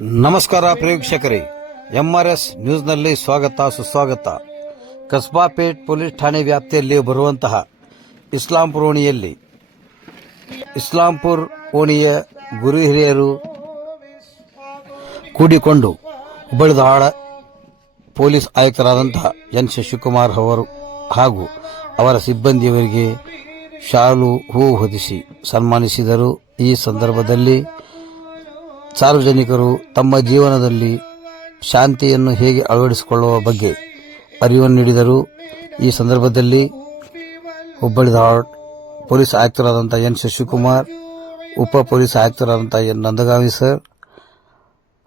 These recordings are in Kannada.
ನಮಸ್ಕಾರ ಪ್ರೇಕ್ಷಕರೇ ಎಂಆರ್ಎಸ್ ನ್ಯೂಸ್ನಲ್ಲಿ ಸ್ವಾಗತ, ಸುಸ್ವಾಗತ. ಕಸ್ಬಾಪೇಟ್ ಪೊಲೀಸ್ ಠಾಣೆ ವ್ಯಾಪ್ತಿಯಲ್ಲಿ ಬರುವಂತಹ ಇಸ್ಲಾಂಪುರ ಓಣಿಯಲ್ಲಿ ಇಸ್ಲಾಂಪುರ್ ಓಣಿಯ ಗುರು ಹಿರಿಯರು ಕೂಡಿಕೊಂಡು ಹುಬ್ಬಳ್ಳಿಧಾಳ ಪೊಲೀಸ್ ಆಯುಕ್ತರಾದಂತಹ ಎನ್ ಶಶಿಕುಮಾರ್ ಅವರು ಹಾಗೂ ಅವರ ಸಿಬ್ಬಂದಿಯವರಿಗೆ ಶಾಲು ಹೂ ಹೊದಿಸಿ ಸನ್ಮಾನಿಸಿದರು. ಈ ಸಂದರ್ಭದಲ್ಲಿ ಸಾರ್ವಜನಿಕರು ತಮ್ಮ ಜೀವನದಲ್ಲಿ ಶಾಂತಿಯನ್ನು ಹೇಗೆ ಅಳವಡಿಸಿಕೊಳ್ಳುವ ಬಗ್ಗೆ ಅರಿವನ್ನು ನೀಡಿದರು. ಈ ಸಂದರ್ಭದಲ್ಲಿ ಹುಬ್ಬಳ್ಳಿ ಧಾರವಾಡ ಪೊಲೀಸ್ ಆಯುಕ್ತರಾದಂಥ ಎನ್ ಶಶಿಕುಮಾರ್, ಉಪ ಪೊಲೀಸ್ ಆಯುಕ್ತರಾದಂಥ ಎನ್ ನಂದಗಾವಿ ಸರ್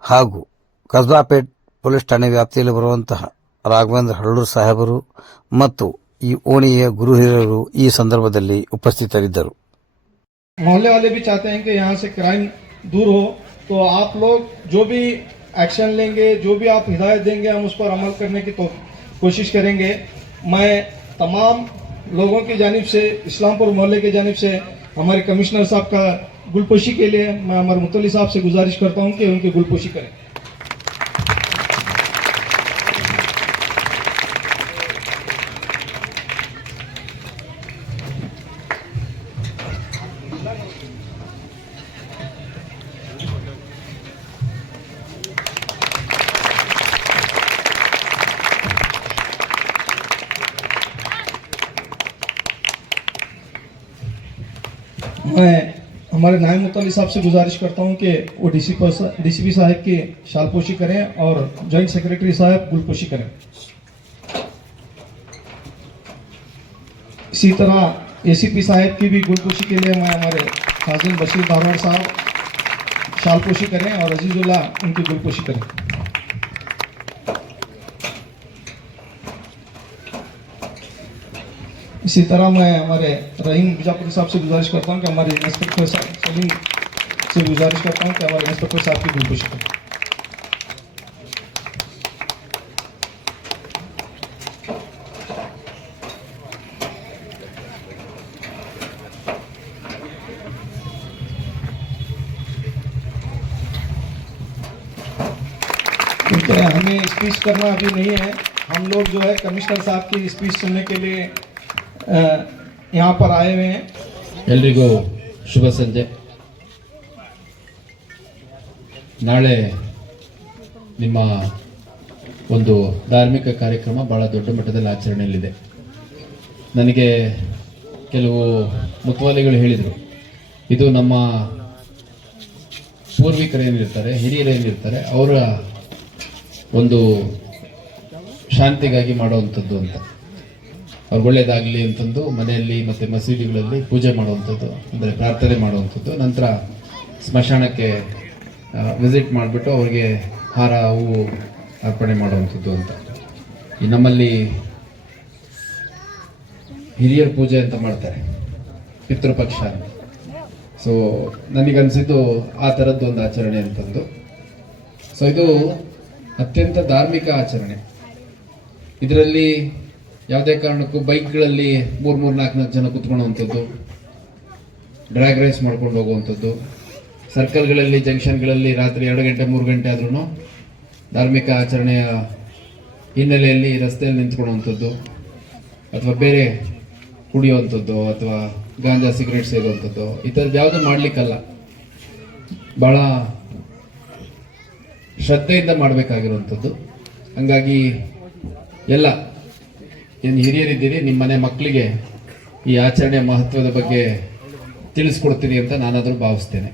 ಹಾಗೂ ಕಸ್ಬಾಪೇಟ್ ಪೊಲೀಸ್ ಠಾಣೆ ವ್ಯಾಪ್ತಿಯಲ್ಲಿ ಬರುವಂತಹ ರಾಘವೇಂದ್ರ ಹಳ್ಳೂರು ಸಾಹೇಬರು ಮತ್ತು ಈ ಓಣಿಯ ಗುರುಹಿರಿಯರು ಈ ಸಂದರ್ಭದಲ್ಲಿ ಉಪಸ್ಥಿತರಿದ್ದರು. ಮೊಹಲ್ಲೆ ವಾಲೆ ಭೀ ಚಾತೆ ಕ್ರೈಮ್ ದೂರ ಹೋ. तो आप लोग जो भी एक्शन लेंगे, जो भी आप हिदायत देंगे, हम उस पर अमल करने की तो कोशिश करेंगे। मैं तमाम लोगों की जानब से, इस्लामपुर मोहल्ले की जानब से, हमारे कमिश्नर साहब का गुलपोशी के लिए मैं अमर मुतली साहब से गुजारिश करता हूँ कि उनकी गुलपोशी करें। हमारे अली साहब से गुजारिश करता हूँ कि वो डी सी डीसीपी साहब की शालपोशी करें और जॉइंट सेक्रेटरी साहब गुलपोशी करें। इसी तरह एसीपी साहब की भी गुलपोशी के लिए मैं हमारे हाजिन बशीर धारवाड़ साहब शालपोशी करें और अजीजुल्ला उनकी गुलपोशी करें। इसी तरह मैं हमारे रहीम बीजापुर साहब से गुजारिश करता हूँ कि हमारे इंस्पेक्टर साहब, सलीम से गुजारिश करता हूँ कि हमारे इंस्पेक्टर साहब की गुलकोशी करें। हमें स्पीच करना अभी नहीं है। हम लोग जो है कमिश्नर साहब की स्पीच सुनने के लिए यहाँ पर आए हुए हैं ಎಲ್ರಿಗೂ ಶುಭ ಸಂಜೆ ನಾಳೆ ನಿಮ್ಮ ಒಂದು ಧಾರ್ಮಿಕ ಕಾರ್ಯಕ್ರಮ ಬಹಳ ದೊಡ್ಡ ಮಟ್ಟದಲ್ಲಿ ಆಚರಣೆಯಲ್ಲಿದೆ ನನಗೆ ಕೆಲವು ಮುತ್ವಾಲಿಗಳು ಹೇಳಿದರು ಇದು ನಮ್ಮ ಪೂರ್ವಿಕರು ಏನಿರ್ತಾರೆ ಹಿರಿಯರು ಏನಿರ್ತಾರೆ ಅವರ ಒಂದು ಶಾಂತಿಗಾಗಿ ಮಾಡುವಂಥದ್ದು ಅಂತ ಅವ್ರಿಗೆ ಒಳ್ಳೇದಾಗಲಿ ಅಂತಂದು ಮನೆಯಲ್ಲಿ ಮತ್ತು ಮಸೀದಿಗಳಲ್ಲಿ ಪೂಜೆ ಮಾಡುವಂಥದ್ದು, ಅಂದರೆ ಪ್ರಾರ್ಥನೆ ಮಾಡುವಂಥದ್ದು. ನಂತರ ಸ್ಮಶಾನಕ್ಕೆ ವಿಸಿಟ್ ಮಾಡಿಬಿಟ್ಟು ಅವ್ರಿಗೆ ಹಾರ, ಹೂವು ಅರ್ಪಣೆ ಮಾಡುವಂಥದ್ದು ಅಂತ. ಈ ನಮ್ಮಲ್ಲಿ ಹಿರಿಯರ ಪೂಜೆ ಅಂತ ಮಾಡ್ತಾರೆ, ಪಿತೃಪಕ್ಷ ಸೊ ನನಗನ್ಸಿದ್ದು ಆ ಥರದ್ದು ಒಂದು ಆಚರಣೆ ಅಂತಂದು. ಸೊ ಇದು ಅತ್ಯಂತ ಧಾರ್ಮಿಕ ಆಚರಣೆ. ಇದರಲ್ಲಿ ಯಾವುದೇ ಕಾರಣಕ್ಕೂ ಬೈಕ್ಗಳಲ್ಲಿ ಮೂರು ಮೂರು ನಾಲ್ಕು ನಾಲ್ಕು ಜನ ಕುತ್ಕೊಳ್ಳುವಂಥದ್ದು ಡ್ರ್ಯಾಗ್ ರೇಸ್ ಮಾಡ್ಕೊಂಡು ಹೋಗುವಂಥದ್ದು ಸರ್ಕಲ್ಗಳಲ್ಲಿ ಜಂಕ್ಷನ್ಗಳಲ್ಲಿ ರಾತ್ರಿ ಎರಡು ಗಂಟೆ, ಮೂರು ಗಂಟೆ ಆದ್ರೂ ಧಾರ್ಮಿಕ ಆಚರಣೆಯ ಹಿನ್ನೆಲೆಯಲ್ಲಿ ರಸ್ತೆಯಲ್ಲಿ ನಿಂತ್ಕೊಳ್ಳುವಂಥದ್ದು, ಅಥವಾ ಬೇರೆ ಕುಡಿಯುವಂಥದ್ದು, ಅಥವಾ ಗಾಂಜಾ ಸಿಗರೇಟ್ ಸೇರುವಂಥದ್ದು, ಈ ಥರದ್ದು ಯಾವುದು ಮಾಡಲಿಕ್ಕಲ್ಲ. ಭಾಳ ಶ್ರದ್ಧೆಯಿಂದ ಮಾಡಬೇಕಾಗಿರುವಂಥದ್ದು. ಹಂಗಾಗಿ ಎಲ್ಲ ಏನು ಹಿರಿಯರಿದ್ದೀರಿ ನಿಮ್ಮ ಮನೆ ಮಕ್ಕಳಿಗೆ ಈ ಆಚರಣೆಯ ಮಹತ್ವದ ಬಗ್ಗೆ ತಿಳಿಸ್ಕೊಡ್ತೀರಿ ಅಂತ ನಾನಾದರೂ ಭಾವಿಸ್ತೇನೆ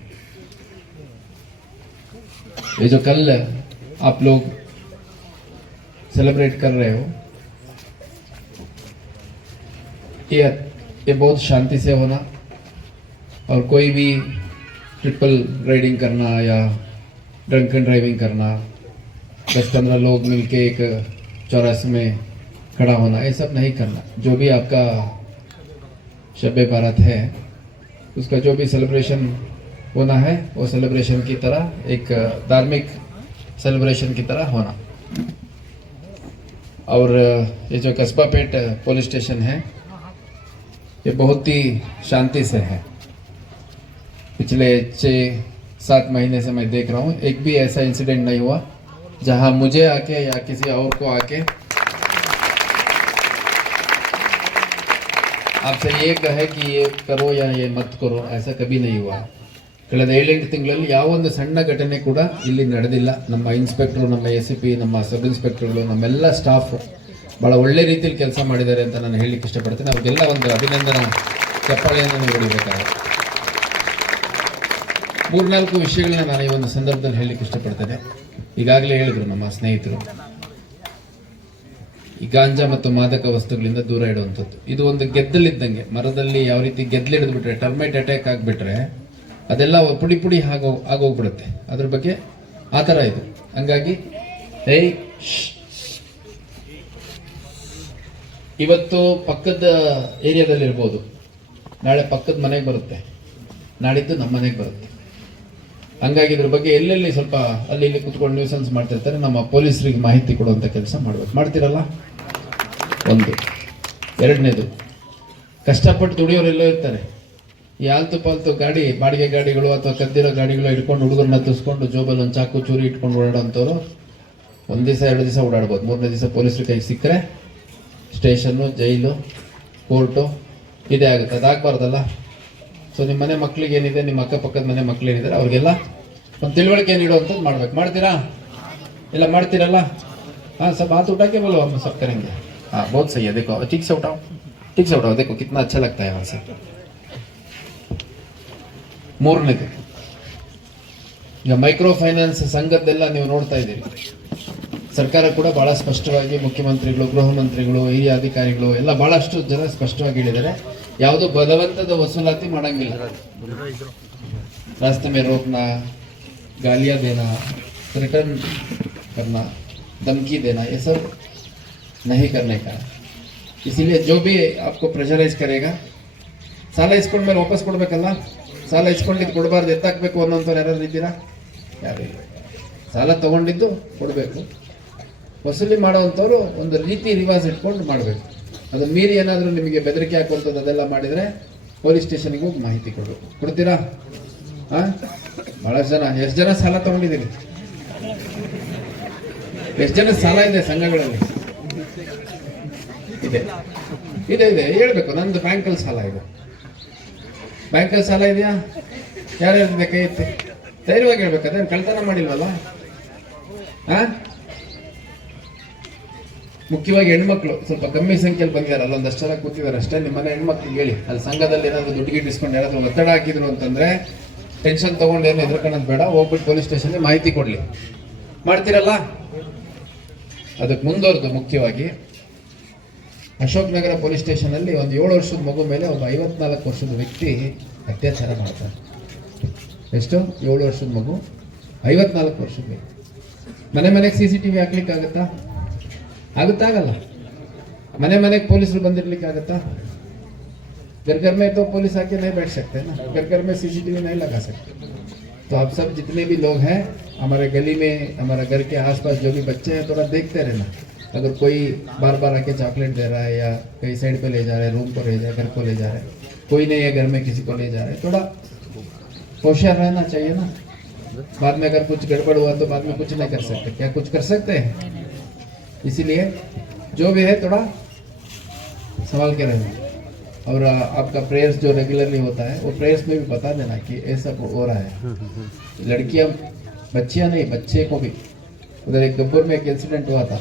ये जो कल आप लोग सेलिब्रेट कर रहे हो ये ये बहुत शांति से होना और कोई भी ट्रिपल राइडिंग करना या ड्रंक एंड ड्राइविंग करना दस पंद्रह लोग मिलके एक चौरासी में खड़ा होना, ये सब नहीं करना। जो भी आपका शब बारात है, उसका जो भी सेलिब्रेशन होना है, वो सेलिब्रेशन की तरह, एक धार्मिक सेलिब्रेशन की तरह होना। और ये जो कस्बा पेट पुलिस स्टेशन है, ये बहुत ही शांति से है। पिछले छः, सात महीने से मैं देख रहा हूँ, एक भी ऐसा इंसिडेंट नहीं हुआ, जहाँ मुझे आके या किसी और को आके आपसे ये कहे कि ये करो या ये मत करो ऐसा कभी नहीं हुआ ಕಳೆದ ಏಳೆಂಟು ತಿಂಗಳಲ್ಲಿ ಯಾವ ಒಂದು ಸಣ್ಣ ಘಟನೆ ಕೂಡ ಇಲ್ಲಿ ನಡೆದಿಲ್ಲ ನಮ್ಮ ಇನ್ಸ್ಪೆಕ್ಟರ್ ನಮ್ಮ ಎಸ್ ಸಿ ಪಿ ನಮ್ಮ ಸಬ್ ಇನ್ಸ್ಪೆಕ್ಟರ್ಗಳು ನಮ್ಮೆಲ್ಲ ಸ್ಟಾಫ್ ಬಹಳ ಒಳ್ಳೆ ರೀತಿಯಲ್ಲಿ ಕೆಲಸ ಮಾಡಿದ್ದಾರೆ ಅಂತ ನಾನು ಹೇಳಲಿಕ್ಕೆ ಇಷ್ಟಪಡ್ತೇನೆ ಅವ್ರಿಗೆಲ್ಲ ಒಂದು ಅಭಿನಂದನಾ ಚಪ್ಪಾಳೆಯನ್ನು ನೀವು ಹೊಡಿಬೇಕಾಗುತ್ತೆ ಮೂರ್ನಾಲ್ಕು ವಿಷಯಗಳನ್ನ ನಾನು ಈ ಒಂದು ಸಂದರ್ಭದಲ್ಲಿ ಹೇಳಲಿಕ್ಕೆ ಇಷ್ಟಪಡ್ತೇನೆ ಈಗಾಗಲೇ ಹೇಳಿದ್ರು ನಮ್ಮ ಸ್ನೇಹಿತರು ಈ ಗಾಂಜಾ ಮತ್ತು ಮಾದಕ ವಸ್ತುಗಳಿಂದ ದೂರ ಇಡುವಂಥದ್ದು. ಇದು ಒಂದು ಗೆದ್ದಲಿದ್ದಂಗೆ ಮರದಲ್ಲಿ ಯಾವ ರೀತಿ ಗೆದ್ದಲಿಡಿದ್ಬಿಟ್ರೆ ಟರ್ಮೈಟ್ ಅಟ್ಯಾಕ್ ಆಗಿಬಿಟ್ರೆ, ಅದೆಲ್ಲ ಪುಡಿ ಪುಡಿ ಆಗೋ ಆಗೋಗ್ಬಿಡುತ್ತೆ. ಅದ್ರ ಬಗ್ಗೆ ಆ ಥರ ಇದು. ಹಂಗಾಗಿ, ಏಯ್. ಇವತ್ತು ಪಕ್ಕದ ಏರಿಯಾದಲ್ಲಿ ಇರ್ಬೋದು ನಾಳೆ ಪಕ್ಕದ ಮನೆಗೆ ಬರುತ್ತೆ. ನಾಡಿದ್ದು ನಮ್ಮ ಮನೆಗೆ ಬರುತ್ತೆ. ಹಂಗಾಗಿ ಇದ್ರ ಬಗ್ಗೆ ಎಲ್ಲೆಲ್ಲಿ ಸ್ವಲ್ಪ ಅಲ್ಲಿ ಇಲ್ಲಿ ಕುತ್ಕೊಂಡು ನ್ಯೂಸನ್ಸ್ ಮಾಡ್ತಿರ್ತಾರೆ, ನಮ್ಮ ಪೊಲೀಸರಿಗೆ ಮಾಹಿತಿ ಕೊಡುವಂಥ ಕೆಲಸ ಮಾಡ್ಬೇಕು. ಮಾಡ್ತೀರಲ್ಲ? ಒಂದು. ಎರಡನೇದು, ಕಷ್ಟಪಟ್ಟು ದುಡಿಯೋರೆಲ್ಲೋ ಇರ್ತಾರೆ. ಈ ಆಲ್ತು ಪಾಲ್ತು ಗಾಡಿ, ಬಾಡಿಗೆ ಗಾಡಿಗಳು ಅಥವಾ ಕದ್ದಿರೋ ಗಾಡಿಗಳು ಇಟ್ಕೊಂಡು ಹುಡುಗರನ್ನ ತಿಸ್ಕೊಂಡು ಜೋಬಲ್ಲಿ ಒಂದು ಚಾಕು ಚೂರಿ ಇಟ್ಕೊಂಡು ಓಡಾಡೋಂಥವ್ರು ಒಂದು ದಿವಸ, ಎರಡು ದಿವಸ ಓಡಾಡ್ಬೋದು. ಮೂರನೇ ದಿವಸ ಪೊಲೀಸರ ಕೈಗೆ ಸಿಕ್ಕರೆ ಸ್ಟೇಷನ್ನು, ಜೈಲು, ಕೋರ್ಟು, ಇದೇ ಆಗುತ್ತೆ. ಅದಾಗಬಾರ್ದಲ್ಲ? ಸೊ ನಿಮ್ಮ ಮನೆ ಮಕ್ಳಿಗೆ ಏನಿದೆ ನಿಮ್ಮ ಅಕ್ಕಪಕ್ಕದ ಮನೆ ಮಕ್ಳು ಏನಿದ್ದಾರೆ ಅವ್ರಿಗೆಲ್ಲ ಒಂದು ತಿಳುವಳಿಕೆ ನೀಡುವಂಥದ್ದು ಮಾಡ್ಬೇಕು ಮಾಡ್ತೀರಾ ಇಲ್ಲ ಮಾಡ್ತೀರಲ್ಲ हाँ सब हाथ उठा के बोलो हम सब करेंगे हाँ बहुत सही है देखो ठीक से उठाओ ठीक से उठाओ देखो कितना अच्छा लगता है वहां से ಮೂರನೇದು ಈಗ ಮೈಕ್ರೋ ಫೈನಾನ್ಸ್ ಸಂಘದ್ದೆಲ್ಲ ನೀವು ನೋಡ್ತಾ ಇದ್ದೀರಿ ಸರ್ಕಾರ ಕೂಡ ಬಹಳ ಸ್ಪಷ್ಟವಾಗಿ ಮುಖ್ಯಮಂತ್ರಿಗಳು ಗೃಹ ಮಂತ್ರಿಗಳು ಹಿರಿಯ ಅಧಿಕಾರಿಗಳು ಎಲ್ಲ ಬಹಳಷ್ಟು ಜನ ಸ್ಪಷ್ಟವಾಗಿ ಹೇಳಿದ್ದಾರೆ ಯಾವುದು ಬಲವಂತದ ವಸೂಲಾತಿ ಮಾಡಂಗಿಲ್ಲ रास्ते में रोकना गालियां देना रिटर्न करना धमकी देना ये सब नहीं करने का इसीलिए जो भी आपको प्रेशराइज करेगा ಸಾಲ ಇಸ್ಕೊಂಡ್ಮೇಲೆ ವಾಪಸ್ ಕೊಡ್ಬೇಕಲ್ಲ ಸಾಲ ಇಸ್ಕೊಂಡಿದ್ದು ಕೊಡಬಾರ್ದು ಎತ್ತಾಕ್ಬೇಕು ಅನ್ನೋಂಥವ್ರು ಯಾರಾದ್ರು ಇದ್ದೀರಾ ಯಾರು ಇಲ್ಲ ಸಾಲ ತಗೊಂಡಿದ್ದು ಕೊಡಬೇಕು ವಸೂಲಿ ಮಾಡುವಂಥವ್ರು ಒಂದು ರೀತಿ ರಿವಾಜ್ ಇಟ್ಕೊಂಡು ಮಾಡಬೇಕು ಅದು ಮೀರಿ ಏನಾದರೂ ನಿಮಗೆ ಬೆದರಿಕೆ ಹಾಕುವಂಥದ್ದು ಅದೆಲ್ಲ ಮಾಡಿದರೆ ಪೊಲೀಸ್ ಸ್ಟೇಷನ್ಗೆ ಹೋಗಿ ಮಾಹಿತಿ ಕೊಡು. ಕೊಡ್ತೀರಾ? ಹಾಂ ಭಾಳಷ್ಟು ಜನ, ಎಷ್ಟು ಜನ ಸಾಲ ತಗೊಂಡಿದ್ದೀರಿ? ಎಷ್ಟು ಜನ ಸಾಲ ಇದೆ ಸಂಘಗಳಲ್ಲಿ? ಇದೆ. ಇದೆ ಇದೆ. ಹೇಳ್ಬೇಕು. ನಂದು ಬ್ಯಾಂಕಲ್ಲಿ ಸಾಲ ಇದೆ. ಬ್ಯಾಂಕಲ್ಲಿ ಸಾಲ ಇದೆಯಾ? ಯಾರ್ಯಾರಿದೆ ಕೈ ಎತ್ತಿ? ಧೈರ್ಯವಾಗಿ ಹೇಳ್ಬೇಕು. ಅದೇನು ಕಳ್ತನ ಮಾಡಿಲ್ವಲ್ಲ? ಆ? ಮುಖ್ಯವಾಗಿ ಹೆಣ್ಮಕ್ಳು, ಸ್ವಲ್ಪ ಕಮ್ಮಿ ಸಂಖ್ಯೆಯಲ್ಲಿ ಬಂದಿದ್ದಾರೆ ಅಲ್ಲೊಂದಷ್ಟು ಜನ ಕೂತಿದ್ದಾರೆ ಅಷ್ಟೇ. ನಿಮ್ಮನೆ ಹೆಣ್ಮಕ್ಳಿಗೆ ಹೇಳಿ. ಅಲ್ಲಿ ಸಂಘದಲ್ಲಿ ಏನಾದರೂ ದುಡ್ಡು ಗಿಟ್ಟಿಸ್ಕೊಂಡು ಯಾರಾದ್ರೂ ಒತ್ತಡ ಹಾಕಿದ್ರು ಅಂತಂದ್ರೆ ಟೆನ್ಷನ್ ತಗೊಂಡು ಏನು ಎದುರ್ಕೊಳ್ಳೋದು ಬೇಡ, ಹೋಗ್ಬಿಟ್ಟು ಪೊಲೀಸ್ ಸ್ಟೇಷನ್ಗೆ ಮಾಹಿತಿ ಕೊಡ್ಲಿ. ಮಾಡ್ತೀರಲ್ಲ? ಅದಕ್ಕೆ ಮುಂದುವರೆದು ಮುಖ್ಯವಾಗಿ, ಅಶೋಕ್ ನಗರ ಪೊಲೀಸ್ ಸ್ಟೇಷನ್ ಅಲ್ಲಿ ಒಂದು ಏಳು ವರ್ಷದ ಮಗು ಮೇಲೆ ಒಬ್ಬ ಐವತ್ನಾಲ್ಕು ವರ್ಷದ ವ್ಯಕ್ತಿ ಅತ್ಯಾಚಾರ ಮಾಡ್ತಾರೆ ಎಷ್ಟು? ಏಳು ವರ್ಷದ ಮಗು, ಐವತ್ನಾಲ್ಕು ವರ್ಷದ ವ್ಯಕ್ತಿ ಮನೆ ಮನೆಗೆ ಸಿ ಸಿ ಟಿ ವಿ ಹಾಕ್ಲಿಕ್ಕೆ ಆಗುತ್ತಾ ಆಗುತ್ತಾಗಲ್ಲ ಮನೆ ಮನೆಗೆ ಪೊಲೀಸರು ಬಂದಿರ್ಲಿಕ್ಕೆ ಆಗುತ್ತಾ घर घर में तो पुलिस आके नहीं बैठ सकते ना घर घर में सीसीटीवी नहीं लगा सकते तो आप सब जितने भी लोग हैं हमारे गली में हमारे घर के आसपास जो भी बच्चे हैं थोड़ा देखते रहना अगर कोई बार बार आके चॉकलेट दे रहा है या कहीं साइड पे ले जा रहा है रूम को ले जा घर को ले जा रहा है कोई नहीं है घर में किसी को ले जा रहा है थोड़ा होशियार रहना चाहिए ना बाद में अगर कुछ गड़बड़ हुआ तो बाद में कुछ नहीं कर सकते क्या कुछ कर सकते हैं इसीलिए जो भी है थोड़ा संभाल के रहना और आ, आपका प्रेयर्स जो रेगुलरली होता है वो प्रेयर्स में भी बता देना कि ऐसा हो रहा है लड़कियां बच्चियां नहीं बच्चे को भी उधर एक गब्बर में एक इंसिडेंट हुआ था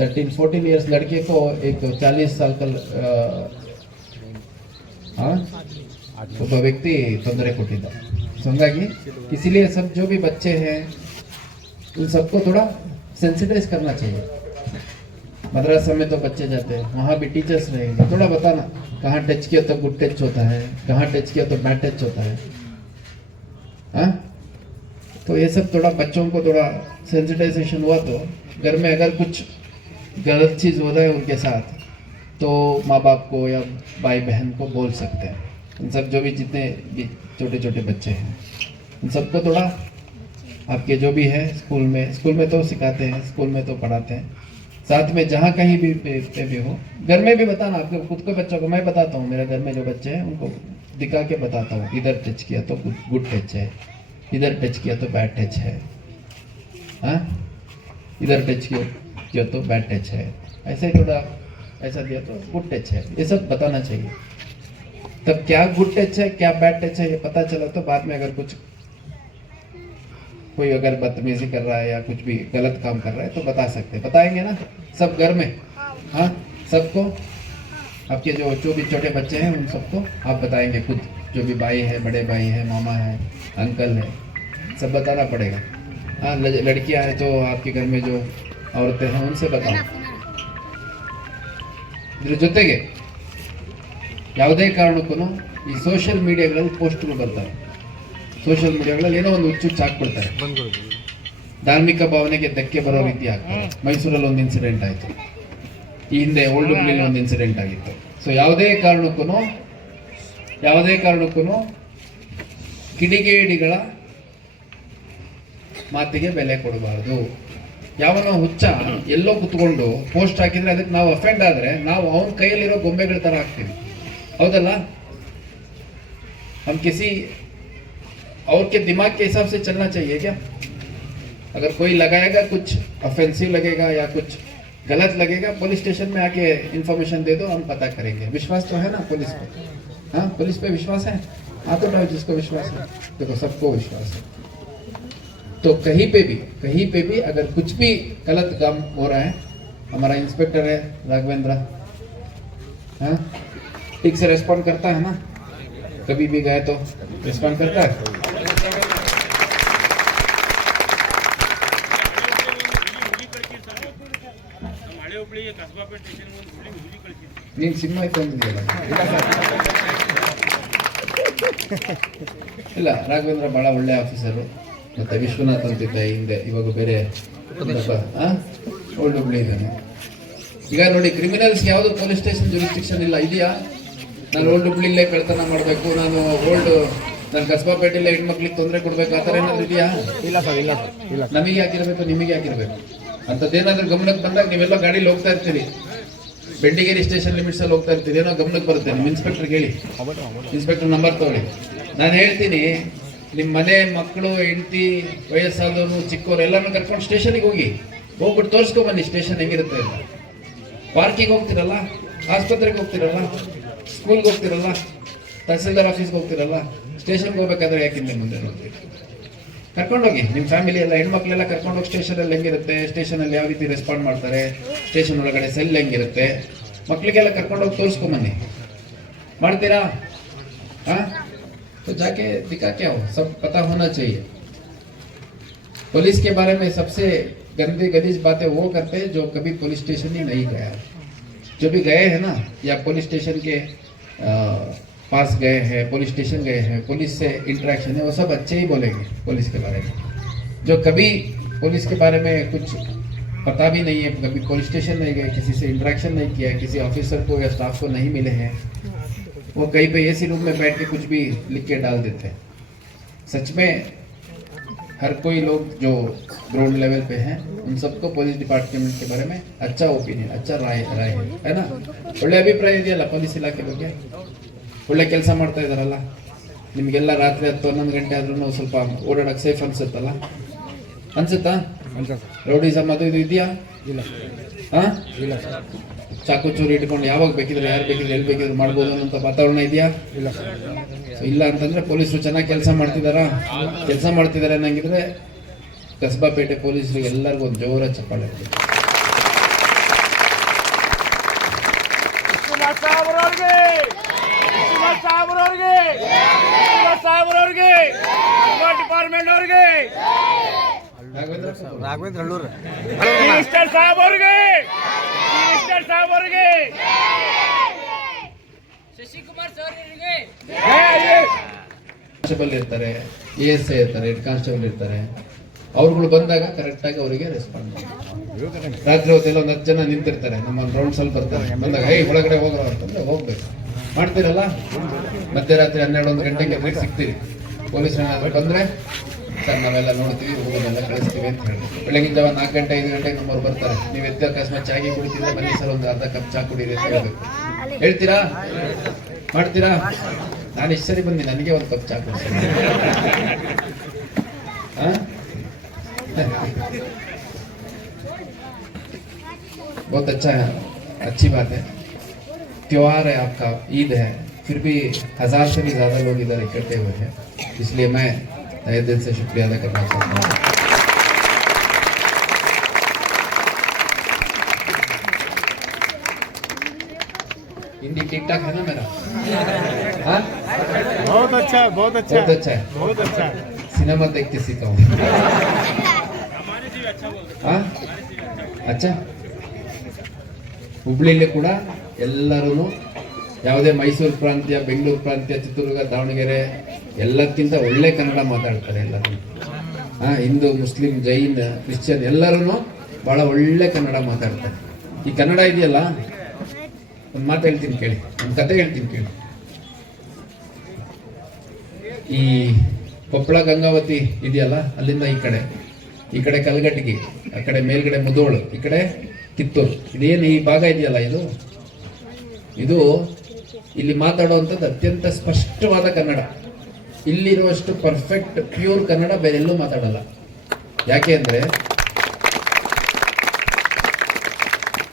थर्टीन फोर्टीन इयर्स लड़के को एक चालीस साल का आ, हाँ ಒಬ್ಬ ವ್ಯಕ್ತಿ ತೊಂದರೆ ಕೊಟ್ಟಿದ್ದ ಸೊ ಹಂಗಾಗಿ इसीलिए सब जो भी बच्चे हैं उन सबको थोड़ा सेंसिटाइज करना चाहिए। मदरसा में तो बच्चे जाते हैं, वहाँ भी टीचर्स रहेंगे। थोड़ा बताना, कहाँ टच किया तो गुड टच होता है, कहाँ टच किया तो बैड टच होता है? हाँ? तो ये सब थोड़ा बच्चों को थोड़ा सेंसिटाइजेशन हुआ तो घर में अगर कुछ गलत चीज़ हो रहा है उनके साथ तो माँ बाप को या भाई बहन को बोल सकते हैं। उन सब जो भी जितने भी छोटे छोटे बच्चे हैं, उन सबको थोड़ा आपके जो भी है स्कूल में स्कूल में तो सिखाते हैं स्कूल में तो पढ़ाते हैं। साथ में जहाँ कहीं भी पे, पे भी हो घर में भी बताना आपके खुद के बच्चों को मैं बताता हूँ मेरे घर में जो बच्चे हैं उनको दिखा के बताता हूँ इधर टच किया तो गुड टच है इधर टच किया तो बैड टच है हाँ? इधर टच किया तो बैड टच है ऐसे ही थोड़ा ऐसा दिया तो गुड टच है ये सब बताना चाहिए। तब क्या गुड टच है क्या बैड टच है ये पता चला तो बाद में अगर कुछ कोई अगर बदतमीजी कर रहा है या कुछ भी गलत काम कर रहा है तो बता सकते हैं बताएंगे ना सब घर में हाँ सबको आपके जो जो भी छोटे बच्चे हैं उन सबको आप बताएंगे खुद जो भी भाई है बड़े भाई है मामा है अंकल है सब बताना पड़ेगा हाँ ल- लड़कियां हैं तो आपके घर में जो औरतें हैं उनसे बताओ ಇದ್ರ ಜೊತೆಗೆ ಯಾವುದೇ ಕಾರಣಕ್ಕೂ ಈ ಸೋಷಿಯಲ್ ಮೀಡಿಯಾಗಳಲ್ಲಿ ಪೋಸ್ಟ್ಗಳು ಬರ್ತಾರೆ ಸೋಷಿಯಲ್ ಮೀಡಿಯಾಗಳಲ್ಲಿ ಏನೋ ಒಂದು ಹುಚ್ಚು ಹಾಕ್ಬಿಡ್ತಾರೆ ಧಾರ್ಮಿಕ ಭಾವನೆಗೆ ಧಕ್ಕೆ ಬರೋ ರೀತಿ ಆಗ್ತದೆ ಮೈಸೂರಲ್ಲಿ ಒಂದು ಇನ್ಸಿಡೆಂಟ್ ಆಯಿತು ಈ ಹಿಂದೆ ಓಲ್ಡ್ ಹುಬ್ಳಿಲಿ ಒಂದು ಇನ್ಸಿಡೆಂಟ್ ಆಗಿತ್ತು ಸೊ ಯಾವುದೇ ಕಾರಣಕ್ಕೂ ಯಾವುದೇ ಕಾರಣಕ್ಕೂ ಕಿಡಿಗೇಡಿಗಳ ಮಾತಿಗೆ ಬೆಲೆ ಕೊಡಬಾರದು ಯಾವನೋ ಹುಚ್ಚ ಎಲ್ಲೋ ಕುತ್ಕೊಂಡು ಪೋಸ್ಟ್ ಹಾಕಿದ್ರೆ ಅದಕ್ಕೆ ನಾವು ಅಫೆಂಡ್ ಆದ್ರೆ ನಾವು ಅವನ ಕೈಯಲ್ಲಿರೋ ಗೊಂಬೆಗಳ ತರ ಹಾಕ್ತೀವಿ ಹೌದಲ್ಲ हम किसी और के दिमाग के हिसाब से चलना चाहिए क्या? अगर कोई लगाएगा, कुछ ऑफेंसिव लगेगा या कुछ गलत लगेगा पुलिस स्टेशन में आके इंफॉर्मेशन दे दो, हम पता करेंगे। विश्वास तो है ना पुलिस पे? हाँ पुलिस पे विश्वास है? हाँ तो भाई जिसको विश्वास है। देखो, सबको विश्वास है। तो कहीं पे भी, कहीं पे भी अगर कुछ भी गलत काम हो रहा है, हमारा इंस्पेक्टर है, राघवेंद्र। हाँ? ठीक से रेस्पॉन्ड करता है ना? कभी भी गए तो रिस्पॉन्ड करता है? ನೀನು ಸಿನಿಮಾ ತಂದಿದೆಯಲ್ಲ ಇಲ್ಲ ರಾಘವೇಂದ್ರ ಬಹಳ ಒಳ್ಳೆ ಆಫೀಸರು ಮತ್ತೆ ವಿಶ್ವನಾಥ್ ಅಂತಿದ್ದ ಹಿಂದೆ ಇವಾಗ ಬೇರೆ ಓಲ್ಡ್ ಹುಬ್ಳಿ ಇದ್ದಾನೆ. ಈಗ ನೋಡಿ ಕ್ರಿಮಿನಲ್ಸ್ ಯಾವುದು ಪೊಲೀಸ್ ಸ್ಟೇಷನ್ ಜುರಿಸ್ಟಿಕ್ಷನ್ ಇಲ್ಲ ಇದೆಯಾ? ನಾನು ಓಲ್ಡ್ ಹುಬ್ಳಿಲೇ ಕಳ್ತನ ಮಾಡಬೇಕು ನಾನು ಓಲ್ಡ್ ನಾನು ಕಸ್ಬಾಪೇಟೆಲ್ಲೇ ಹೆಣ್ಮಕ್ಳಿಗೆ ತೊಂದರೆ ಕೊಡಬೇಕು ಆ ಥರ ಏನಾದರೂ ಇದೆಯಾ? ಇಲ್ಲ ಸರ್ ಇಲ್ಲ ಇಲ್ಲ ನಮಗೆ ಯಾಕಿರಬೇಕು ನಿಮಗೆ ಯಾಕಿರ್ಬೇಕು ಅಂಥದ್ದೇನಾದ್ರೂ ಗಮನಕ್ಕೆ ಬಂದಾಗ ನೀವೆಲ್ಲ ಗಾಡೀಲಿ ಹೋಗ್ತಾ ಇರ್ತೀರಿ. ಬೆಂಡಿಗೇರಿ ಸ್ಟೇಷನ್ ಲಿಮಿಟ್ಸ್ ಅಲ್ಲಿ ಹೋಗ್ತಾ ಇರ್ತೀರಿ ಏನೋ ಗಮನಕ್ಕೆ ಬರುತ್ತೆ. ನಿಮ್ಮ ಇನ್ಸ್ಪೆಕ್ಟ್ರಿಗೆ ಹೇಳಿ ಇನ್ಸ್ಪೆಕ್ಟರ್ ನಂಬರ್ ತಗೊಳ್ಳಿ. ನಾನು ಹೇಳ್ತೀನಿ ನಿಮ್ಮ ಮನೆ ಮಕ್ಕಳು, ಹೆಂಡತಿ, ವಯಸ್ಸಾದವರು ಚಿಕ್ಕವರು ಎಲ್ಲಾನು ಕರ್ಕೊಂಡು ಸ್ಟೇಷನ್ಗೆ ಹೋಗಿ. ಹೋಗ್ಬಿಟ್ಟು ತೋರಿಸ್ಕೊ ಬನ್ನಿ ಸ್ಟೇಷನ್ ಹೆಂಗಿರುತ್ತೆ ಅಂತ. ಪಾರ್ಕಿಗೆ ಹೋಗ್ತಿರಲ್ಲ? ಆಸ್ಪತ್ರೆಗೆ ಹೋಗ್ತಿರಲ್ಲ? ಸ್ಕೂಲ್ಗೆ ಹೋಗ್ತಿರಲ್ಲ? ತಹಸೀಲ್ದಾರ್ ಆಫೀಸ್ಗೆ ಹೋಗ್ತಿರಲ್ಲ? ಸ್ಟೇಷನ್ಗೆ ಹೋಗ್ಬೇಕಾದ್ರೆ ಯಾಕೆ ಹಿಂದೆ ಮುಂದೆ ನೋಡ್ತೀರಿ ಕರ್ಕೊಂಡೋಗಿ ನಿಮ್ಮ ಫ್ಯಾಮಿಲಿ ಎಲ್ಲ ಹೆಣ್ಮಕ್ಳೆಲ್ಲ ಕರ್ಕೊಂಡೋಗಿ ಸ್ಟೇಷನಲ್ಲಿ ಹೆಂಗಿರುತ್ತೆ ಸ್ಟೇಷನಲ್ಲಿ ಯಾವ ರೀತಿ ರೆಸ್ಪಾಂಡ್ ಮಾಡ್ತಾರೆ ಸ್ಟೇಷನ್ ಒಳಗಡೆ ಸೆಲ್ ಹೆಂಗಿರುತ್ತೆ ಮಕ್ಕಳಿಗೆಲ್ಲ ಕರ್ಕೊಂಡೋಗಿ ತೋರಿಸ್ಕೊಂಬನ್ನಿ ಮಾಡ್ತೀರಾ हाँ तो जाके दिखा क्या हो सब पता होना चाहिए पुलिस के बारे में सबसे गंदी गलीज बातें वो करते हैं जो कभी पुलिस स्टेशन ही नहीं गया जो भी गए हैं ना या पुलिस स्टेशन के अ, पास गए हैं पुलिस स्टेशन गए हैं पुलिस से इंटरेक्शन है वो सब अच्छे ही बोलेंगे पुलिस के बारे में जो कभी पुलिस के बारे में कुछ पता भी नहीं है कभी पुलिस स्टेशन नहीं गए किसी से इंटरेक्शन नहीं किया किसी ऑफिसर को या स्टाफ को नहीं मिले हैं वो कहीं पे एसी रूम में बैठ के कुछ भी लिख के डाल देते हैं सच में हर कोई लोग जो ग्राउंड लेवल पे हैं उन सबको पुलिस डिपार्टमेंट के बारे में अच्छा ओपिनियन अच्छा राय राय है है ना ಒಳ್ಳೆ ಅಭಿಪ್ರಾಯ ಇದೆಯಲ್ಲ ಪೊಲೀಸ್ ಇಲಾಖೆ ಬಗ್ಗೆ ಒಳ್ಳೆ ಕೆಲಸ ಮಾಡ್ತಾ ಇದಾರಲ್ಲ? ನಿಮಗೆಲ್ಲ ರಾತ್ರಿ ಹತ್ತು ಹನ್ನೊಂದು ಗಂಟೆ ಆದ್ರೂ ಸ್ವಲ್ಪ ಓಡಾಡಕ್ಕೆ ಸೇಫ್ ಅನ್ಸುತ್ತಲ್ಲ? ಅನ್ಸುತ್ತಾ? ರೌಡಿಸಮ್ ಅದು ಇದು ಇದೆಯಾ? ಇಲ್ಲ. ಹಾ ಇಲ್ಲ. ಚಾಕು ಚೂರಿ ಇಟ್ಕೊಂಡು ಯಾವಾಗ ಬೇಕಿದ್ರೆ ಯಾರು ಬೇಕಿದ್ರೆ ಎಲ್ಲಿ ಬೇಕಿದ್ರೆ ಮಾಡ್ಬೋದು ಅನ್ನೋಂಥ ವಾತಾವರಣ ಇದೆಯಾ? ಇಲ್ಲ ಇಲ್ಲ ಅಂತಂದ್ರೆ ಪೊಲೀಸರು ಚೆನ್ನಾಗಿ ಕೆಲಸ ಮಾಡ್ತಿದಾರಾ? ಕೆಲಸ ಮಾಡ್ತಿದ್ದಾರೆ ಅನ್ನಂಗಿದ್ರೆ ಕಸ್ಬಾಪೇಟೆ ಪೊಲೀಸರು ಎಲ್ಲರಿಗೂ ಒಂದು ಜೋರ ಚಪ್ಪಾಳೆ ಹೊಡಿಬೇಕು. ವಿಶ್ವನಾಥ್ ಸಾಹೇಬ್ರವ್ರಿಗೆ ವಿಶ್ವನಾಥ್ ಸಾಹೇಬ್ರವ್ರಿಗೆ ಡಿಪಾರ್ಟ್ಮೆಂಟ್ ಅವ್ರಿಗೆ ರಾಘವೇಂದ್ರ ಹಳ್ಳೂರು ಮಿನಿಸ್ಟರ್ ಸಾಹೇಬ್ ಅವ್ರಿಗೆ ಮಿನಿಸ್ಟರ್ ಸಾಹೇಬ್ ಅವ್ರಿಗೆ. ಕಾನ್ಸ್ಟೇಬಲ್ ಇರ್ತಾರೆ ಎ ಎಸ್ ಐ ಇರ್ತಾರೆ ಹೆಡ್ ಕಾನ್ಸ್ಟೇಬಲ್ ಇರ್ತಾರೆ. ಅವ್ರುಗಳು ಬಂದಾಗ ಕರೆಕ್ಟಾಗಿ ಅವರಿಗೆ ರೆಸ್ಪಾಂಡ್ ಮಾಡಿ ರಾತ್ರಿ ಹೊತ್ತೆಲ್ಲ ಒಂದು ಹತ್ತು ಜನ ನಿಂತಿರ್ತಾರೆ ನಮ್ಮ ರೌಂಡ್ಸ್ ಅಲ್ಲಿ ಬರ್ತಾರೆ. ಬಂದಾಗ ಹೇ ಒಳಗಡೆ ಹೋಗ್ರ ಅಂತಂದ್ರೆ ಹೋಗ್ಬೇಕು. ಮಾಡ್ತೀರಲ್ಲ ಮಧ್ಯರಾತ್ರಿ ಹನ್ನೆರಡು ಒಂದು ಗಂಟೆಗೆ ಎದುರಿಗೆ ಸಿಗ್ತೀರಿ ಪೊಲೀಸ್ ಏನಾದ್ರು ಬಂದ್ರೆ ಸರ್ ನಾವೆಲ್ಲ ನೋಡ್ತೀವಿ ಹುಡುಗನೆಲ್ಲ ಕಳಿಸ್ತೀವಿ ಅಂತ ಹೇಳಿ ಬೆಳಗಿನ ಜಾವ ನಾಲ್ಕು ಗಂಟೆ ಐದು ಗಂಟೆಗೆ ನಮ್ಮವ್ರು ಬರ್ತಾರೆ ನೀವು ಎದ್ದು ಅಕಸ್ಮಾತ್ ಚಾಗಿ ಕುಡಿತಿದ್ರೆ ಬನ್ನಿ ಸರ್ ಒಂದು ಅರ್ಧ ಕಪ್ ಚಾ ಕುಡೀರಿ ಅಂತ ಹೇಳ್ಬೇಕು ಹೇಳ್ತೀರಾ ಮಾಡ್ತೀರಾ ನಾನು ಎಷ್ಟು ಸರಿ ಬಂದಿ ನನಗೆ ಒಂದು ಕಪ್ ಚಾ ಕೊಡ್ಸಿ हाँ? बहुत अच्छा है अच्छी बात है त्योहार है आपका ईद है फिर भी हज़ार से भी ज़्यादा लोग इधर इकट्ठे हुए हैं इसलिए मैं तहे दिल से शुक्रिया अदा करना चाहता हूँ। हिंदी ठीक ठाक है ना मेरा? हाँ? बहुत अच्छा है बहुत अच्छा बहुत अच्छा है। बहुत अच्छा है। सिनेमा देख के सीखा हूँ। हाँ? अच्छा? ಹುಬ್ಳಿಲಿ ಕೂಡ ಎಲ್ಲರೂ ಯಾವುದೇ ಮೈಸೂರು ಪ್ರಾಂತ್ಯ, ಬೆಂಗಳೂರು ಪ್ರಾಂತ್ಯ, ಚಿತ್ರದುರ್ಗ, ದಾವಣಗೆರೆ ಎಲ್ಲಕ್ಕಿಂತ ಒಳ್ಳೆ ಕನ್ನಡ ಮಾತಾಡ್ತಾರೆ ಎಲ್ಲರೂ. ಹಾಂ ಹಿಂದೂ, ಮುಸ್ಲಿಂ, ಜೈನ್, ಕ್ರಿಶ್ಚಿಯನ್ ಎಲ್ಲರೂ ಬಹಳ ಒಳ್ಳೆ ಕನ್ನಡ ಮಾತಾಡ್ತಾರೆ. ಈ ಕನ್ನಡ ಇದೆಯಲ್ಲ? ಒಂದು ಮಾತು ಹೇಳ್ತೀನಿ ಕೇಳಿ, ಒಂದು ಕತೆ ಹೇಳ್ತೀನಿ ಕೇಳಿ. ಈ ಕೊಪ್ಪಳ ಗಂಗಾವತಿ ಇದೆಯಲ್ಲ, ಅಲ್ಲಿಂದ ಈ ಕಡೆ. ಈ ಕಡೆ ಕಲ್ಗಟ್ಟಿಗೆ, ಆ ಕಡೆ ಮೇಲ್ಗಡೆ ಮುದೋಳು, ಈ ಕಡೆ ಕಿತ್ತೂರು. ಇದೇನು ಈ ಭಾಗ ಇದೆಯಲ್ಲ ಇದು? ಇದು ಇಲ್ಲಿ ಮಾತಾಡುವಂಥದ್ದು ಅತ್ಯಂತ ಸ್ಪಷ್ಟವಾದ ಕನ್ನಡ. ಇಲ್ಲಿರುವಷ್ಟು ಪರ್ಫೆಕ್ಟ್ ಪ್ಯೂರ್ ಕನ್ನಡ ಬೇರೆಲ್ಲೂ ಮಾತಾಡಲ್ಲ. ಯಾಕೆ ಅಂದರೆ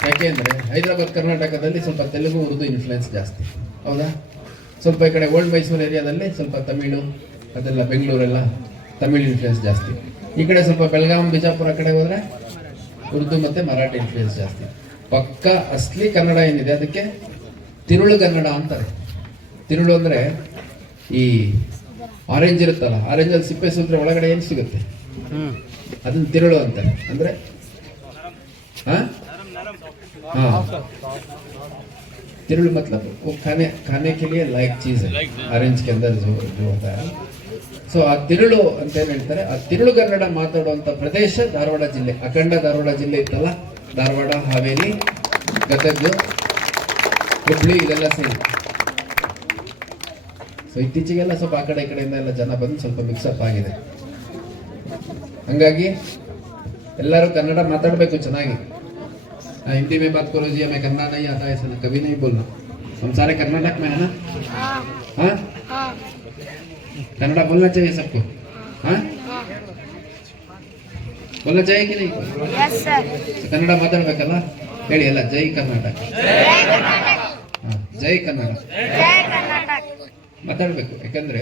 ಯಾಕೆ ಅಂದರೆ ಹೈದರಾಬಾದ್, ಕರ್ನಾಟಕದಲ್ಲಿ ಸ್ವಲ್ಪ ತೆಲುಗು, ಉರ್ದು ಇನ್ಫ್ಲುಯೆನ್ಸ್ ಜಾಸ್ತಿ. ಹೌದಾ? ಸ್ವಲ್ಪ ಈ ಕಡೆ ಓಲ್ಡ್ ಮೈಸೂರು ಏರಿಯಾದಲ್ಲಿ ಸ್ವಲ್ಪ ತಮಿಳು, ಅದೆಲ್ಲ ಬೆಂಗಳೂರೆಲ್ಲ ತಮಿಳು ಇನ್ಫ್ಲುಯೆನ್ಸ್ ಜಾಸ್ತಿ. ಈ ಕಡೆ ಸ್ವಲ್ಪ ಬೆಳಗಾಂ, ಬಿಜಾಪುರ ಕಡೆ ಹೋದ್ರೆ ಉರ್ದು ಮತ್ತೆ ಮರಾಠಿ ಇನ್ಫ್ಲುಯೆನ್ಸ್ ಜಾಸ್ತಿ ಪಕ್ಕ ಅಸ್ಲಿ ಕನ್ನಡ ಏನಿದೆ ಅದಕ್ಕೆ ತಿರುಳು ಕನ್ನಡ ಅಂತಾರೆ ತಿರುಳು ಅಂದ್ರೆ ಈ ಆರೆಂಜ್ ಇರುತ್ತಲ್ಲ ಆರೆಂಜ್ ಅಲ್ಲಿ ಸಿಪ್ಪೆ ಸುಲ್ದ್ರೆ ಒಳಗಡೆ ಏನ್ ಸಿಗುತ್ತೆ ಅದನ್ನ ತಿರುಳು ಅಂತಾರೆ ಅಂದ್ರೆ ಹಾ हाँ तिरुल मतलब वो खाने खाने के लिए लायक चीज है ऑरेंज के अंदर जो जो होता है ಸೊ ಆ ತಿರುಳು ಅಂತ ಏನ್ ಹೇಳ್ತಾರೆ ಆ ತಿರುಳು ಕನ್ನಡ ಮಾತಾಡುವಂತ ಪ್ರದೇಶ ಧಾರವಾಡ ಜಿಲ್ಲೆ ಅಖಂಡ ಧಾರವಾಡ ಜಿಲ್ಲೆ ಇತ್ತಲ್ಲ ಧಾರವಾಡ ಹಾವೇರಿ ಗದಗ ಹುಬ್ಳಿ ಇದೆಲ್ಲ ಸೇರಿ ಸೊ ಇತ್ತೀಚೆಗೆಲ್ಲ ಸ್ವಲ್ಪ ಆ ಕಡೆ ಈ ಕಡೆಯಿಂದ ಎಲ್ಲ ಜನ ಬಂದು ಸ್ವಲ್ಪ ಮಿಕ್ಸಪ್ ಆಗಿದೆ ಹಂಗಾಗಿ ಎಲ್ಲರೂ ಕನ್ನಡ ಮಾತಾಡಬೇಕು ಚೆನ್ನಾಗಿ हाँ, हिंदी में बात करो जी हमें करना नहीं आता ऐसा ना कभी नहीं बोलना हम सारे कर्नाटक में है ना हाँ कन्नड़ा बोलना चाहिए सबको हाँ बोलना चाहिए कि नहीं So, ಕನ್ನಡ ಮಾತಾಡ್ಬೇಕಲ್ಲ ಹೇಳಿ ಎಲ್ಲ ಜೈ ಕರ್ನಾಟಕ ಹಾ, ಜೈ ಕನ್ನಡ ಮಾತಾಡ್ಬೇಕು ಯಾಕಂದ್ರೆ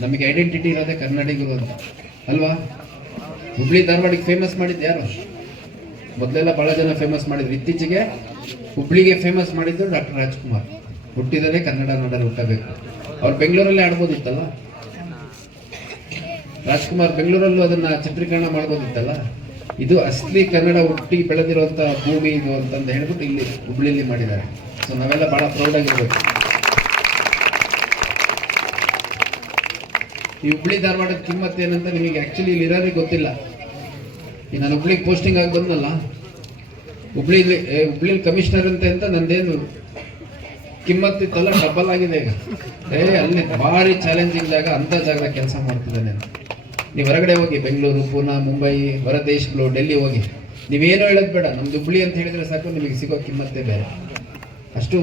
ನಮಗೆ ಐಡೆಂಟಿಟಿ ಇರೋದೇ ಕನ್ನಡಿಗರು ಅಂತ ಅಲ್ವಾ ಹುಬ್ಳಿ ಧಾರವಾಡಿಗೆ ಫೇಮಸ್ ಮಾಡಿದ್ದು ಯಾರು ಮೊದಲೆಲ್ಲ ಬಹಳ ಜನ ಫೇಮಸ್ ಮಾಡಿದ್ರು ಇತ್ತೀಚೆಗೆ ಹುಬ್ಳಿಗೆ ಫೇಮಸ್ ಮಾಡಿದ್ದು ಡಾಕ್ಟರ್ ರಾಜ್ಕುಮಾರ್ ಹುಟ್ಟಿದರೆ ಕನ್ನಡ ನಾಡಲ್ಲಿ ಹುಟ್ಟಬೇಕು ಅವ್ರು ಬೆಂಗಳೂರಲ್ಲೇ ಆಡ್ಬೋದಿತ್ತಲ್ಲ? ರಾಜ್ಕುಮಾರ್ ಬೆಂಗಳೂರಲ್ಲೂ ಅದನ್ನ ಚಿತ್ರೀಕರಣ ಮಾಡ್ಬೋದಿತ್ತಲ್ಲ? ಇದು ಅಸ್ಲಿ ಕನ್ನಡ ಹುಟ್ಟಿ ಬೆಳೆದಿರುವಂತ ಭೂಮಿ ಇದು ಅಂತಂದು ಹೇಳ್ಬಿಟ್ಟು ಇಲ್ಲಿ ಹುಬ್ಳಿಲಿ ಮಾಡಿದ್ದಾರೆ. ಸೊ ನಾವೆಲ್ಲ ಬಹಳ ಪ್ರೌಡ್ ಆಗಿರ್ಬೇಕು. ಈ ಹುಬ್ಳಿ ಧಾರವಾಡದ ಕಿಮ್ಮತ್ ಏನಂತ ನಿಮಗೆ ಆಕ್ಚುಲಿ ಇಲ್ಲಿ ಇರೋರಿಗೆ ಗೊತ್ತಿಲ್ಲ. ಈ ನಾನು ಹುಬ್ಳಿಗೆ ಪೋಸ್ಟಿಂಗ್ ಆಗಿ ಬಂದಲ್ಲ ಹುಬ್ಳಿಲಿ ಏ, ಹುಬ್ಳಿಲಿ ಕಮಿಷನರ್ ಅಂತ ಅಂತ ನಂದೇನು ಕಿಮ್ಮತ್ ಡಬ್ಬಲ್ ಡಬಲ್ ಆಗಿದೆ ಈಗ. ಏ, ಅಲ್ಲಿ ಭಾರಿ ಚಾಲೆಂಜಿಂಗ್ ಜಾಗ ಅಂತ ಜಾಗದಾಗ ಕೆಲಸ ಮಾಡ್ತಿದ್ದಾನೆ ನೀವು ಹೊರಗಡೆ ಹೋಗಿ, ಬೆಂಗಳೂರು, ಪೂನಾ, ಮುಂಬೈ ಹೊರ ದೇಶಗಳು ಡೆಲ್ಲಿ ಹೋಗಿ. ನೀವೇನು ಹೇಳೋದು ಬೇಡ, ನಮ್ದು ದುಬ್ಳಿ ಅಂತ ಹೇಳಿದ್ರೆ ಸಾಕು, ನಿಮಗೆ ಸಿಗೋ ಕಿಮ್ಮತ್ತೇ ಬೇರೆ. ಅಷ್ಟು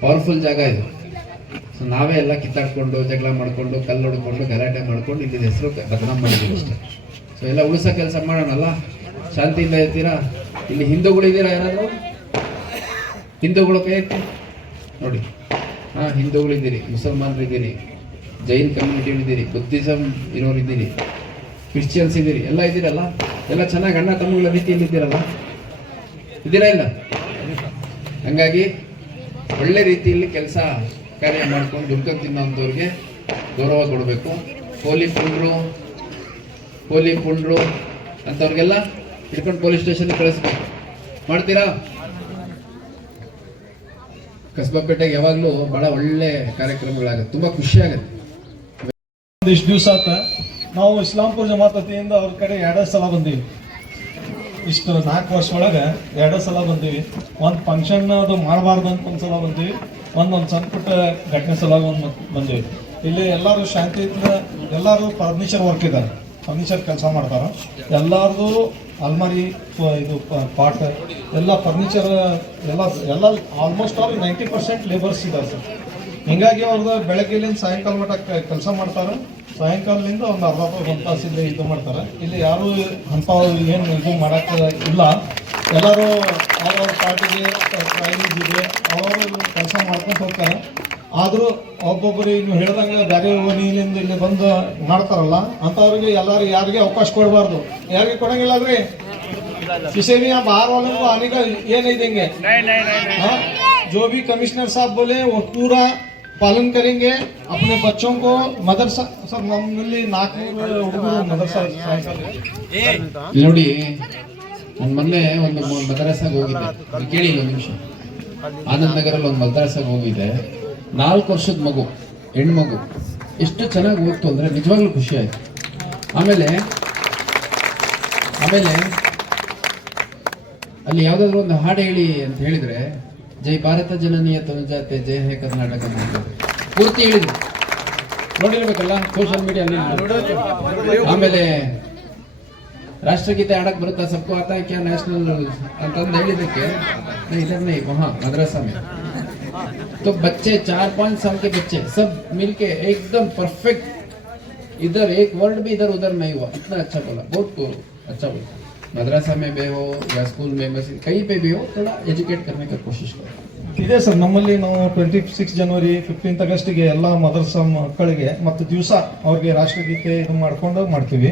ಪವರ್ಫುಲ್ ಜಾಗ ಇದು. ಸೊ ನಾವೇ ಎಲ್ಲ ಕಿತ್ತಾಡ್ಕೊಂಡು, ಜಗಳ ಮಾಡಿಕೊಂಡು, ಕಲ್ಲು ಹೊಡ್ಕೊಂಡು, ಗಲಾಟೆ ಮಾಡ್ಕೊಂಡು ಇಲ್ಲಿ ಹೆಸರು ಬದನಾಮ್ ಮಾಡಿದ್ದೀವಿ ಅಷ್ಟೇ. ಸೊ ಎಲ್ಲ ಉಳಿಸೋ ಕೆಲಸ ಮಾಡೋಣಲ್ಲ? ಶಾಂತಿಯಿಂದ ಇರ್ತೀರಾ? ಇಲ್ಲಿ ಹಿಂದೂಗಳಿದ್ದೀರಾ ಯಾರಾದ್ರು? ಹಿಂದೂಗಳು ಕೈ ಎತ್ತಿ ನೋಡಿ ಹಾ ಹಿಂದೂಗಳಿದ್ದೀರಿ, ಮುಸಲ್ಮಾನರಿದ್ದೀರಿ, ಜೈನ್ ಕಮ್ಯುನಿಟಿಗಳಿದ್ದೀರಿ ಬುದ್ಧಿಸಮ್ ಇರೋರು ಇದ್ದೀರಿ ಕ್ರಿಶ್ಚಿಯನ್ಸ್ ಇದ್ದೀರಿ, ಎಲ್ಲ ಇದ್ದೀರಲ್ಲ? ಎಲ್ಲ ಚೆನ್ನಾಗಿ ಅಣ್ಣ ತಮ್ಮಗಳ ರೀತಿಯಲ್ಲಿ ಇದ್ದೀರಲ್ಲ? ಇದ್ದೀರಾ ಇಲ್ಲ? ಹಂಗಾಗಿ ಒಳ್ಳೆ ರೀತಿಯಲ್ಲಿ ಕೆಲಸ ಕಾರ್ಯ ಮಾಡ್ಕೊಂಡು ದುಡ್ಕೊಂಡು ತಿನ್ನೋಂಥವ್ರಿಗೆ ಗೌರವ ಕೊಡಬೇಕು. ಪೋಲಿ ಪುಂಡ್ರು ಪೋಲಿ ಪುಂಡ್ರು ಅಂಥವ್ರಿಗೆಲ್ಲ ಇಟ್ಕೊಂಡು ಪೊಲೀಸ್ ಸ್ಟೇಷನ್ಗೆ ಕಳಿಸ್ಬೇಕು. ಮಾಡ್ತೀರಾ? ಕಸ್ಬಾಪೇಟೆಗೆ ಯಾವಾಗಲೂ ಬಹಳ ಒಳ್ಳೆ ಕಾರ್ಯಕ್ರಮಗಳಾಗುತ್ತೆ. ತುಂಬಾ ಖುಷಿ ಆಗುತ್ತೆ. ಇಷ್ಟು ದಿವಸ ಆತ. ನಾವು ಇಸ್ಲಾಂಪುರ ಜಮಾತತಿಯಿಂದ ಅವ್ರ ಕಡೆ ಎರಡೇ ಸಲ ಬಂದೀವಿ. ಇಷ್ಟು ನಾಲ್ಕು ವರ್ಷ ಒಳಗೆ ಎರಡೇ ಸಲ ಬಂದೀವಿ. ಒಂದು ಫಂಕ್ಷನ್ ಅದು ಮಾಡಬಾರ್ದು ಅಂತ ಒಂದು ಸಲ ಬಂದೀವಿ. ಒಂದು ಒಂದು ಸಣ್ಣ ಪುಟ್ಟ ಘಟನೆ ಸಲ ಒಂದು ಬಂದೀವಿ. ಇಲ್ಲಿ ಎಲ್ಲರೂ ಶಾಂತಿಯಿಂದ ಎಲ್ಲರೂ ಫರ್ನಿಚರ್ ವರ್ಕ್ ಇದ್ದಾರೆ. ಫರ್ನಿಚರ್ ಕೆಲಸ ಮಾಡ್ತಾರೆ. ಎಲ್ಲರದು ಅಲ್ಮಾರಿ ಇದು ಪಾಟ್, ಎಲ್ಲ ಫರ್ನಿಚರ್, ಎಲ್ಲ ಎಲ್ಲ almost all ninety percent labours ಇದ್ದಾರೆ ಸರ್. ಹಿಂಗಾಗಿ ಅವ್ರದ್ದು ಬೆಳಗ್ಗೆಲಿಂದ ಸಾಯಂಕಾಲ ಮಟ್ಟ ಕೆಲಸ ಮಾಡ್ತಾರೆ. ಸಾಯಂಕಾಲದಿಂದ ಒಂದು ಅರ್ಧ ಒಂದು ತಾಸಿಂದ ಇದು ಮಾಡ್ತಾರೆ. ಇಲ್ಲಿ ಯಾರು ಅಂಥ ಏನು ಇದು ಮಾಡೋಕ್ಕೆ ಇಲ್ಲ. ಎಲ್ಲರೂ ಅವ್ರವ್ರ ಪಾರ್ಟಿಗೆ ಟ್ರೈನಿಂಗ್ ಇದೆ. ಅವರು ಕೆಲಸ ಮಾಡ್ಕೊಂಡು ಹೋಗ್ತಾರೆ. ಆದರೂ ಒಬ್ಬೊಬ್ಬರು ಇನ್ನು ಹೇಳ್ದಂಗೆ ಬೇರೆ ಓಣಿಯಿಂದ ಇಲ್ಲಿ ಬಂದು ಮಾಡ್ತಾರಲ್ಲ ಅಂಥವ್ರಿಗೆ ಎಲ್ಲರಿಗೂ ಯಾರಿಗೆ ಅವಕಾಶ ಕೊಡಬಾರ್ದು. ಯಾರಿಗೂ ಕೊಡಂಗಿಲ್ಲ ರೀ शिसेनी आप बाहर वालों को ಹಿಂಗೆ? ಹಾಂ? ये नहीं ಕಮಿಷನರ್ ಸಾಬ್ नहीं नहीं ಅಪ್ನೆ ಬಚ್ಚಂಗೋ भी ಅಪ್ನೆ ಬಚ್ಚೋಂ ಕೋ वो ಸರ್ पालन ನಾಲ್ಕು ಹುಡುಗರು ನೋಡಿ, ನಾನು ಮೊನ್ನೆ ಒಂದು ಮದರಸಾಗ ಹೋಗಿದ್ದೆ. ಕೇಳಿ ಒಂದು ನಿಮಿಷ. ಆನಂದ್ ನಗರಲ್ಲಿ ಒಂದು ಮದರಸಾಗೆ ಹೋಗಿದ್ದೆ. ನಾಲ್ಕು ವರ್ಷದ ಮಗು, ಹೆಣ್ಮಗು, ಎಷ್ಟು ಚೆನ್ನಾಗಿ ಓದ್ತು ಅಂದರೆ ನಿಜವಾಗ್ಲೂ ಖುಷಿ ಆಯಿತು. ಆಮೇಲೆ ಆಮೇಲೆ ಅಲ್ಲಿ ಯಾವುದಾದ್ರೂ ಒಂದು ಹಾಡು ಹೇಳಿ ಅಂತ ಹೇಳಿದರೆ, ಜೈ ಭಾರತ ಜನನೀಯ ತನುಜಾತೆ ಜೈ ಹೇ ಕರ್ನಾಟಕ ಪೂರ್ತಿ ಹೇಳಿದ್ರು. ನೋಡಿರ್ಬೇಕಲ್ಲ ಸೋಷಿಯಲ್ ಮೀಡಿಯಾ ಆಮೇಲೆ ರಾಷ್ಟ್ರಗೀತೆ ಹಾಡಕ್ ಬರುತ್ತಾ ಸಬ್ಕು ಆತ ನ್ಯಾಷನಲ್ ಅಂತಂದು ಹೇಳಿದ್ದಕ್ಕೆ ಇದನ್ನೇ ಮಹಾ ಮದ್ರಾಸಾಮಿ तो बच्चे चार पाँच साल के बच्चे सब मिलके एकदम परफेक्ट इधर एक वर्ड भी इधर उधर नहीं हुआ इतना अच्छा बोला बहुत को अच्छा बोला मदरसा में भी हो या स्कूल में मस्जिद कहीं पे भी हो थोड़ा एजुकेट करने का कोशिश करो ಇದೆ ಸರ್ ನಮ್ಮಲ್ಲಿ ನಾವು ಟ್ವೆಂಟಿ ಸಿಕ್ಸ್ ಜನವರಿ ಫಿಫ್ಟೀನ್ತ್ ಆಗಸ್ಟಿಗೆ ಎಲ್ಲ ಮದರ್ಸಾ ಮಕ್ಕಳಿಗೆ ಮತ್ತು ದಿವಸ ಅವ್ರಿಗೆ ರಾಷ್ಟ್ರಗೀತೆ ಇದು ಮಾಡ್ಕೊಂಡು ಮಾಡ್ತೀವಿ